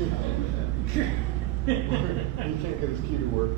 He can't get his key to work.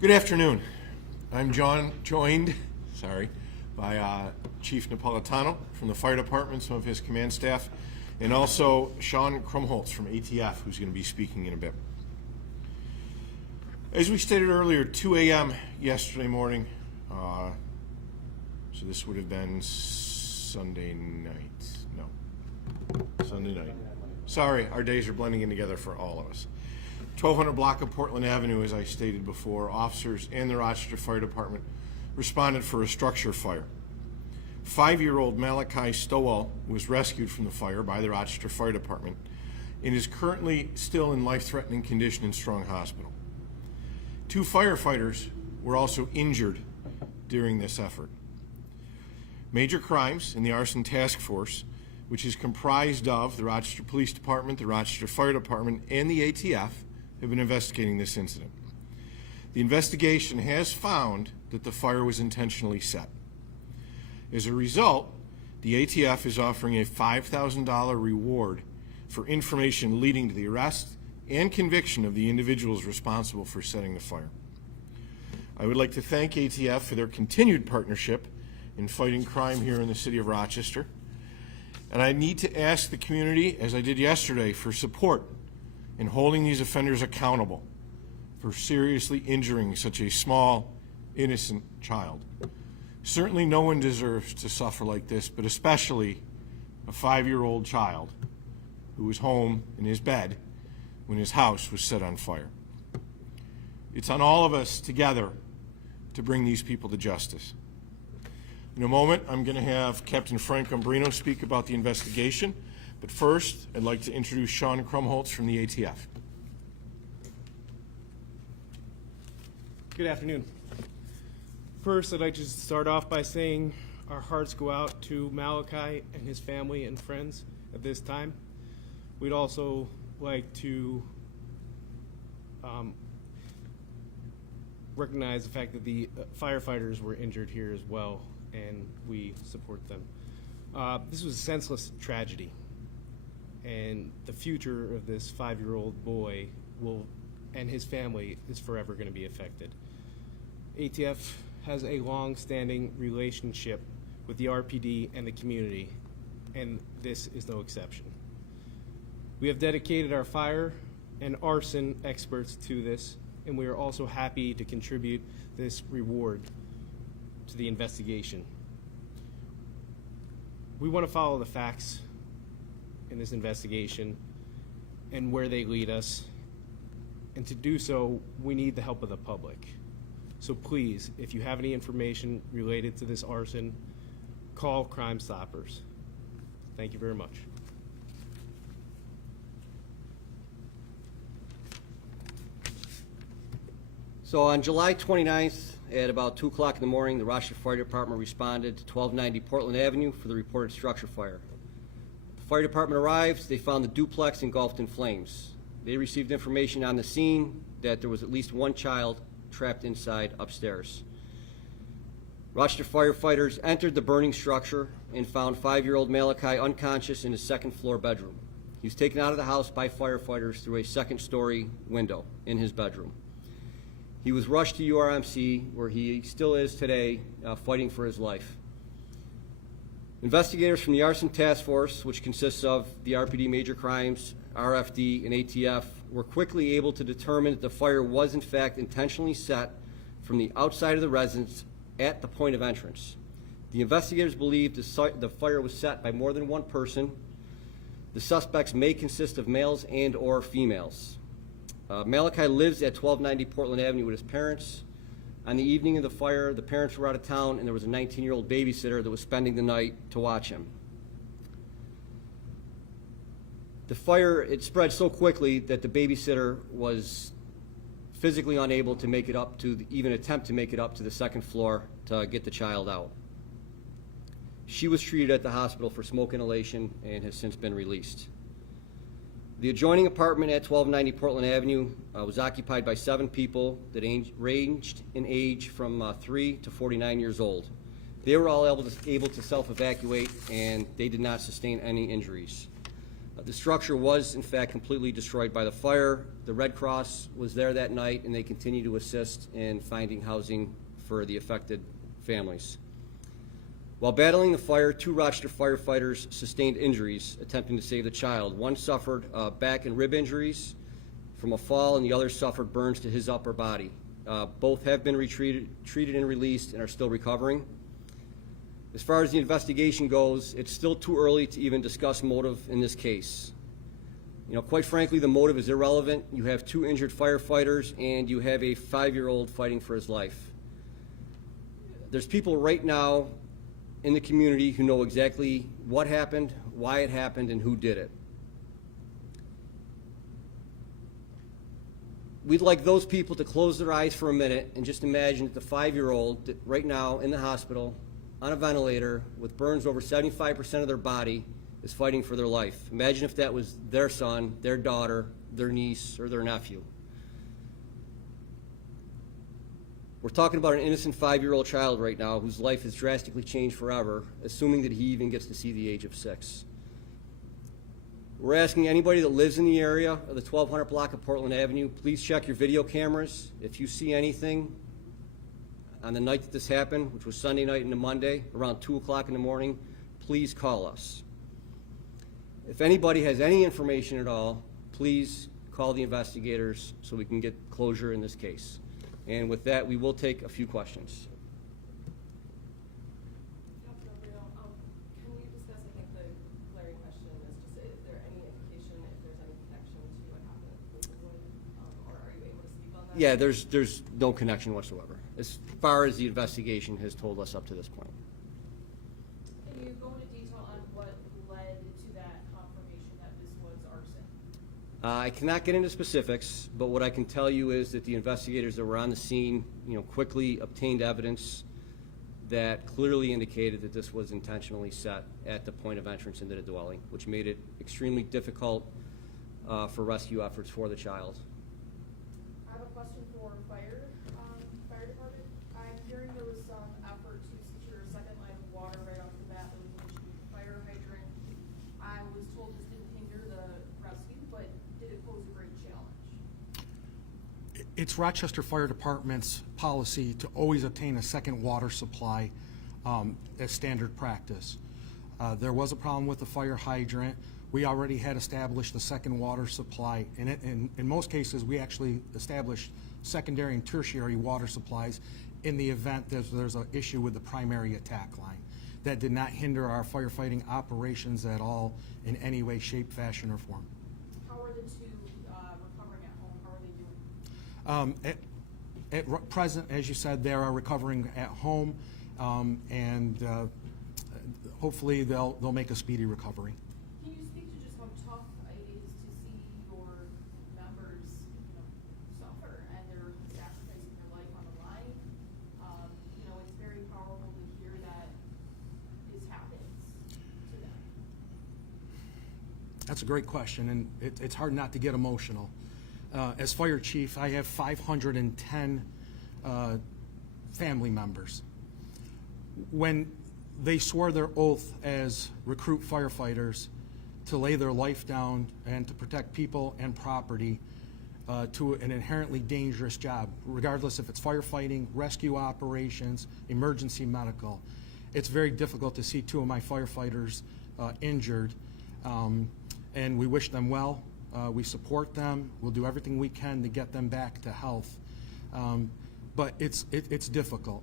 Good afternoon. I'm joined by Chief Napolitano from the fire department, some of his command staff, and also Sean Krumholtz from ATF, who's going to be speaking in a bit. As we stated earlier, 2 a.m. yesterday morning, so this would have been Sunday night. Sorry, our days are blending in together for all of us. 1200 block of Portland Avenue, as I stated before, officers and the Rochester Fire Department responded for a structure fire. 5-year-old Malachi Stowell was rescued from the fire by the Rochester Fire Department and is currently still in life-threatening condition in Strong Hospital. 2 firefighters were also injured during this effort. Major Crimes in the Arson Task Force, which is comprised of the Rochester Police Department, the Rochester Fire Department, and the ATF, have been investigating this incident. The investigation has found that the fire was intentionally set. As a result, the ATF is offering a $5,000 reward for information leading to the arrest and conviction of the individuals responsible for setting the fire. I would like to thank ATF for their continued partnership in fighting crime here in the city of Rochester. And I need to ask the community, as I did yesterday, for support in holding these offenders accountable for seriously injuring such a small, innocent child. Certainly no one deserves to suffer like this, but especially a 5-year-old child who was home in his bed when his house was set on fire. It's on all of us together to bring these people to justice. In a moment, I'm going to have Captain Frank Umbrino speak about the investigation, but first, I'd like to introduce Sean Krumholtz from the ATF. Good afternoon. First, I'd like to start off by saying our hearts go out to Malachi and his family and friends at this time. We'd also like to recognize the fact that the firefighters were injured here as well, and we support them. This was a senseless tragedy, and the future of this 5-year-old boy and his family is forever going to be affected. ATF has a long-standing relationship with the RPD and the community, and this is no exception. We have dedicated our fire and arson experts to this, and we are also happy to contribute this reward to the investigation. We want to follow the facts in this investigation and where they lead us, and to do so, we need the help of the public. So please, if you have any information related to this arson, call Crime Stoppers. Thank you very much. So on July 29th, at about 2 o'clock in the morning, the Rochester Fire Department responded to 1290 Portland Avenue for the reported structure fire. The fire department arrived. They found the duplex engulfed in flames. They received information on the scene that there was at least 1 child trapped inside upstairs. Rochester firefighters entered the burning structure and found 5-year-old Malachi unconscious in his second-floor bedroom. He was taken out of the house by firefighters through a second-story window in his bedroom. He was rushed to URMC, where he still is today, fighting for his life. Investigators from the Arson Task Force, which consists of the RPD Major Crimes, RFD, and ATF, were quickly able to determine that the fire was in fact intentionally set from the outside of the residence at the point of entrance. The investigators believe the fire was set by more than 1 person. The suspects may consist of males and or females. Malachi lives at 1290 Portland Avenue with his parents. On the evening of the fire, the parents were out of town, and there was a 19-year-old babysitter that was spending the night to watch him. The fire, it spread so quickly that the babysitter was physically unable to make it up to, even attempt to make it up to the second floor to get the child out. She was treated at the hospital for smoke inhalation and has since been released. The adjoining apartment at 1290 Portland Avenue was occupied by 7 people that ranged in age from 3 to 49 years old. They were all able to self-evacuate, and they did not sustain any injuries. The structure was, in fact, completely destroyed by the fire. The Red Cross was there that night, and they continue to assist in finding housing for the affected families. While battling the fire, 2 Rochester firefighters sustained injuries attempting to save the child. One suffered back and rib injuries from a fall, and the other suffered burns to his upper body. Both have been treated and released and are still recovering. As far as the investigation goes, it's still too early to even discuss motive in this case. Quite frankly, the motive is irrelevant. You have 2 injured firefighters, and you have a 5-year-old fighting for his life. There's people right now in the community who know exactly what happened, why it happened, and who did it. We'd like those people to close their eyes for a minute and just imagine that the 5-year-old right now in the hospital on a ventilator with burns over 75% of their body is fighting for their life. Imagine if that was their son, their daughter, their niece, or their nephew. We're talking about an innocent 5-year-old child right now whose life has drastically changed forever, assuming that he even gets to see the age of 6. We're asking anybody that lives in the area of the 1200 block of Portland Avenue, please check your video cameras. If you see anything on the night that this happened, which was Sunday night into Monday, around 2 o'clock in the morning, please call us. If anybody has any information at all, please call the investigators so we can get closure in this case. And with that, we will take a few questions. Councilor Reno, can you discuss, I think the glaring question is there any indication if there's any connection to what happened physically, or are you able to speak on that? Yeah, there's no connection whatsoever, as far as the investigation has told us up to this point. Can you go into detail on what led to that confirmation that this was arson? I cannot get into specifics, but what I can tell you is that the investigators that were on the scene, quickly obtained evidence that clearly indicated that this was intentionally set at the point of entrance into the dwelling, which made it extremely difficult for rescue efforts for the child. I have a question for fire department. I'm hearing there was some effort to secure a second line of water right off the bat. There was an issue with the fire hydrant. I was told this didn't hinder the rescue, but did it pose a great challenge? It's Rochester Fire Department's policy to always obtain a second water supply as standard practice. There was a problem with the fire hydrant. We already had established the second water supply. In most cases, we actually established secondary and tertiary water supplies in the event there's an issue with the primary attack line. That did not hinder our firefighting operations at all in any way, shape, fashion, or form. How are the two recovering at home? How are they doing? At present, as you said, they are recovering at home, and hopefully they'll make a speedy recovery. Can you speak to just how tough it is to see your members, suffer and they're sacrificing their life on the line? It's very powerful to hear that this happens to them. That's a great question, and it's hard not to get emotional. As fire chief, I have 510 family members. When they swore their oath as recruit firefighters to lay their life down and to protect people and property to an inherently dangerous job, regardless if it's firefighting, rescue operations, emergency medical, it's very difficult to see 2 of my firefighters injured, and we wish them well. We support them. We'll do everything we can to get them back to health. But it's difficult.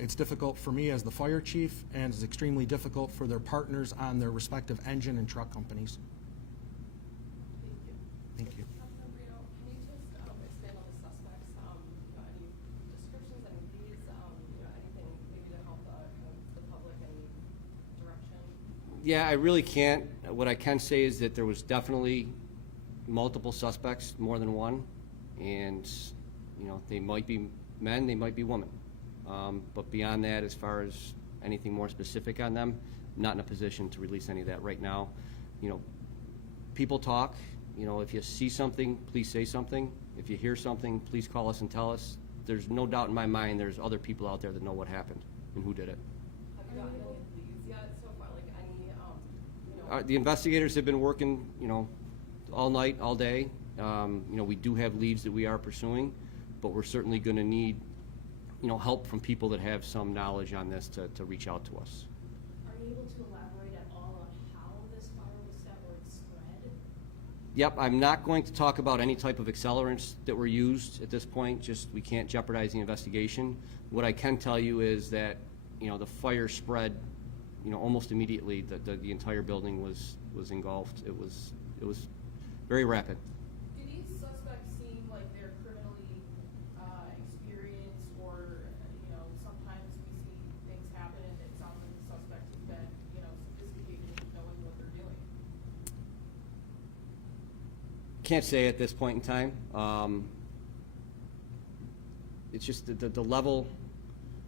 It's difficult for me as the fire chief, and it's extremely difficult for their partners on their respective engine and truck companies. Thank you. Thank you. Councilor Reno, can you just expand on the suspects? Any descriptions, any leads, anything maybe to help the public, any direction? Yeah, I really can't. What I can say is that there was definitely multiple suspects, more than one, and they might be men, they might be women. But beyond that, as far as anything more specific on them, not in a position to release any of that right now. People talk. If you see something, please say something. If you hear something, please call us and tell us. There's no doubt in my mind there's other people out there that know what happened and who did it. Have you gotten any leads yet so far? Like any, the investigators have been working, all night, all day. We do have leads that we are pursuing, but we're certainly going to need, help from people that have some knowledge on this to reach out to us. Are you able to elaborate at all on how this fire was set or it spread? Yep, I'm not going to talk about any type of accelerants that were used at this point, just we can't jeopardize the investigation. What I can tell you is that, the fire spread, almost immediately, the entire building was engulfed. It was very rapid. Do these suspects seem like they're criminally experienced, or sometimes we see things happen and it sounds like the suspect has been sophisticated in knowing what they're doing? Can't say at this point in time. It's just the level